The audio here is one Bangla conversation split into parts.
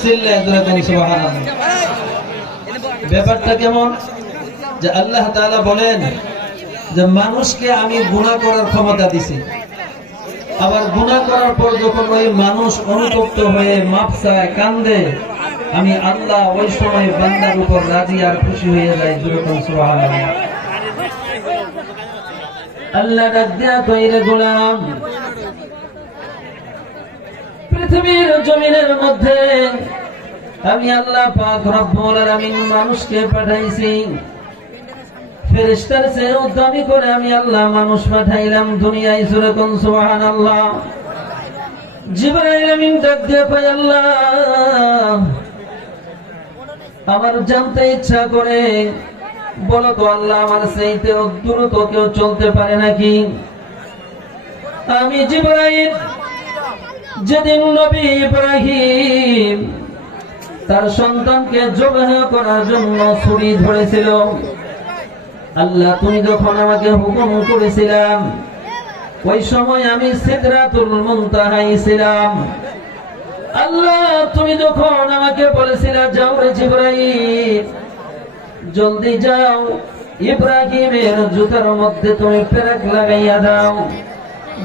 চিল্লায় ধরে কোন সুবহানাল্লাহ। ব্যাপারটা কেমন যে আল্লাহ তাআলা বলেন যে মানুষকে আমি গুনাহ করার ক্ষমতা দিছি, আবার গুনাহ করার পর যখন ওই মানুষ অনুতপ্ত হয়ে মাপ চায়, কান্দে, আমি আল্লাহ ওই সময় বান্দার উপর রাজি আর খুশি হয়ে যাই। যেরকম সুবহানাল্লাহ। আল্লাহ ডাক দিয়া কইরে গোলাম, পৃথিবীর জমিনের মধ্যে আমি আল্লাহ পাক রব্বুল আলামিন মানুষকে পাঠাইছি, ফেরেশতার চেয়ে দামি করে আমি আল্লাহ মানুষ পাঠাইলাম দুনিয়ায়। যেরকম সুবহানাল্লাহ। জিবরাইল আমিন ডাক দিয়া কয়, আল্লাহ আমার জানতে ইচ্ছা করে, বলো তো আল্লাহ আমার চাইতে দ্রুত কেউ চলতে পারে নাকি? আমি জিবরাইল যেদিন নবী ইব্রাহিম তার সন্তানকে জবাহ করার জন্য ছুরি ধরেছিল, আল্লাহ তুমি যখন আমাকে হুকুম করেছিলাম ওই সময় আমি সিদরাতুল মুনতাহায় ছিলাম। আল্লাহ তুমি যখন আমাকে বলেছিলা যাও রে জিবরাইল জলদি যাও, ইব্রাহিমের জুতার মধ্যে তুমি পেরেক লাগাইয়া দাও,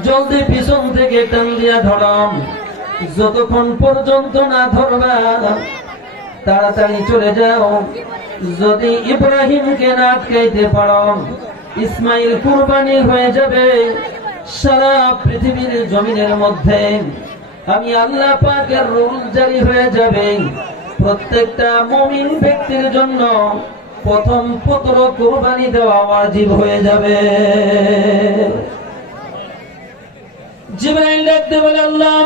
জলদি পিছন থেকে টান দিয়া ধরাম, যতক্ষণ পর্যন্ত না ধরবা তাড়াতাড়ি চলে যাও। যদি ইব্রাহিমকে না আটকাইতে পারো ইসমাইল কুরবানি হয়ে যাবে সারা পৃথিবীর জমিনের মধ্যে। আমি আল্লাহ পাকের রুল জারি হয়ে যাবে, প্রত্যেকটা মুমিন ব্যক্তির জন্য প্রথম পুত্র কুরবানি দেওয়া ওয়াজিব হয়ে যাবে। জিবরাইল ডাকতে বলে, আল্লাহ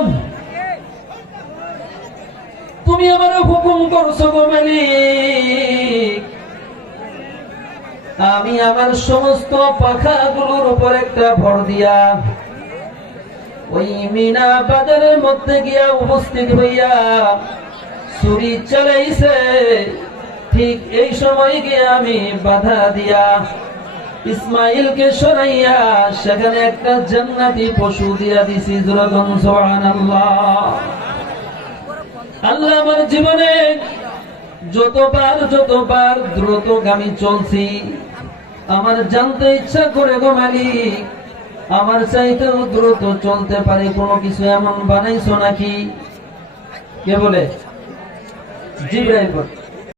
তুমি আমার হুকুম করছো গো মালিক, আমি আমার সমস্ত পাখাগুলোর উপর একটা ভর দিয়া ওই মিনা বাজারের মধ্যে গিয়া উপস্থিত হইয়া ছুরি চালাইছে, ঠিক এই সময় গিয়ে আমি বাধা দিয়া ইসমাইলকে সরাইয়া সেখানে একটা জান্নাতি পশু দিয়া দিছি। যেরকম সুবহানাল্লাহ। আল্লাহ আমার জীবনে যতবার দ্রুতগামী চলছি, আমার জানতে ইচ্ছা করে গো মালিক আমার চাইতেও দ্রুত চলতে পারে কোনো কিছু এমন বানাইছো নাকি? কে বলে? জিবরাইল বলে।